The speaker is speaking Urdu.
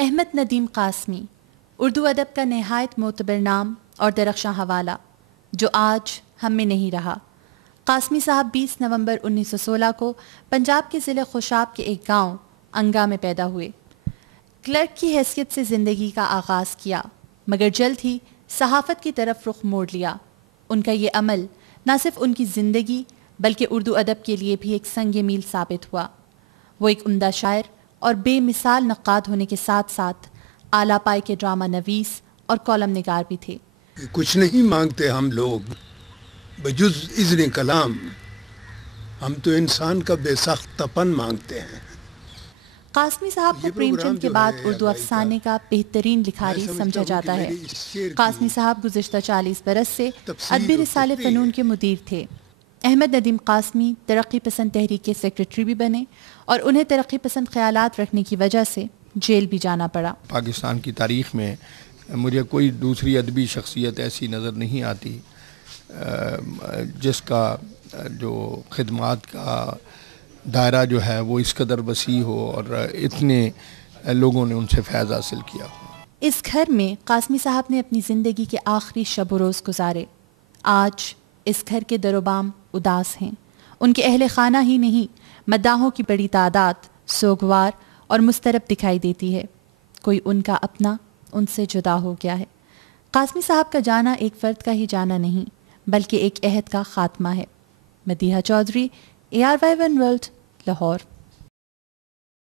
احمد ندیم قاسمی، اردو ادب کا نہایت معتبر نام اور درخشاں حوالہ، جو آج ہم میں نہیں رہا۔ قاسمی صاحب 20 نومبر 1916 کو پنجاب کے ضلع خوشاب کے ایک گاؤں انگا میں پیدا ہوئے۔ کلرک کی حیثیت سے زندگی کا آغاز کیا، مگر جلد ہی صحافت کی طرف رخ موڑ لیا۔ ان کا یہ عمل نہ صرف ان کی زندگی بلکہ اردو ادب کے لیے بھی ایک سنگ میل ثابت ہوا۔ وہ ایک عمدہ شاعر اور بے مثال نقاد ہونے کے ساتھ ساتھ اعلیٰ پائے کے ڈرامہ نویس اور کالم نگار بھی تھے۔ کچھ نہیں مانگتے ہم لوگ بجز اذن کلام، ہم تو انسان کا بے سخت تپن مانگتے ہیں۔ قاسمی صاحب کو پریم چند کے بعد اردو افسانے کا بہترین لکھاری سمجھا جاتا ہے۔ قاسمی صاحب گزشتہ 40 برس سے ادبی رسالے فنون کے مدیر تھے۔ احمد ندیم قاسمی ترقی پسند تحریک کے سیکریٹری بھی بنے اور انہیں ترقی پسند خیالات رکھنے کی وجہ سے جیل بھی جانا پڑا۔ پاکستان کی تاریخ میں مجھے کوئی دوسری ادبی شخصیت ایسی نظر نہیں آتی جس کا جو خدمات کا دائرہ جو ہے وہ اس قدر وسیع ہو اور اتنے لوگوں نے ان سے فیض حاصل کیا ہو۔ اس گھر میں قاسمی صاحب نے اپنی زندگی کے آخری شب و روز گزارے۔ آج اس گھر کے در و بام اداس ہیں۔ ان کے اہل خانہ ہی نہیں، مداحوں کی بڑی تعداد سوگوار اور مضطرب دکھائی دیتی ہے۔ کوئی ان کا اپنا ان سے جدا ہو گیا ہے۔ قاسمی صاحب کا جانا ایک فرد کا ہی جانا نہیں بلکہ ایک عہد کا خاتمہ ہے۔ Madiha Chaudhry, ARY1 world, Lahore.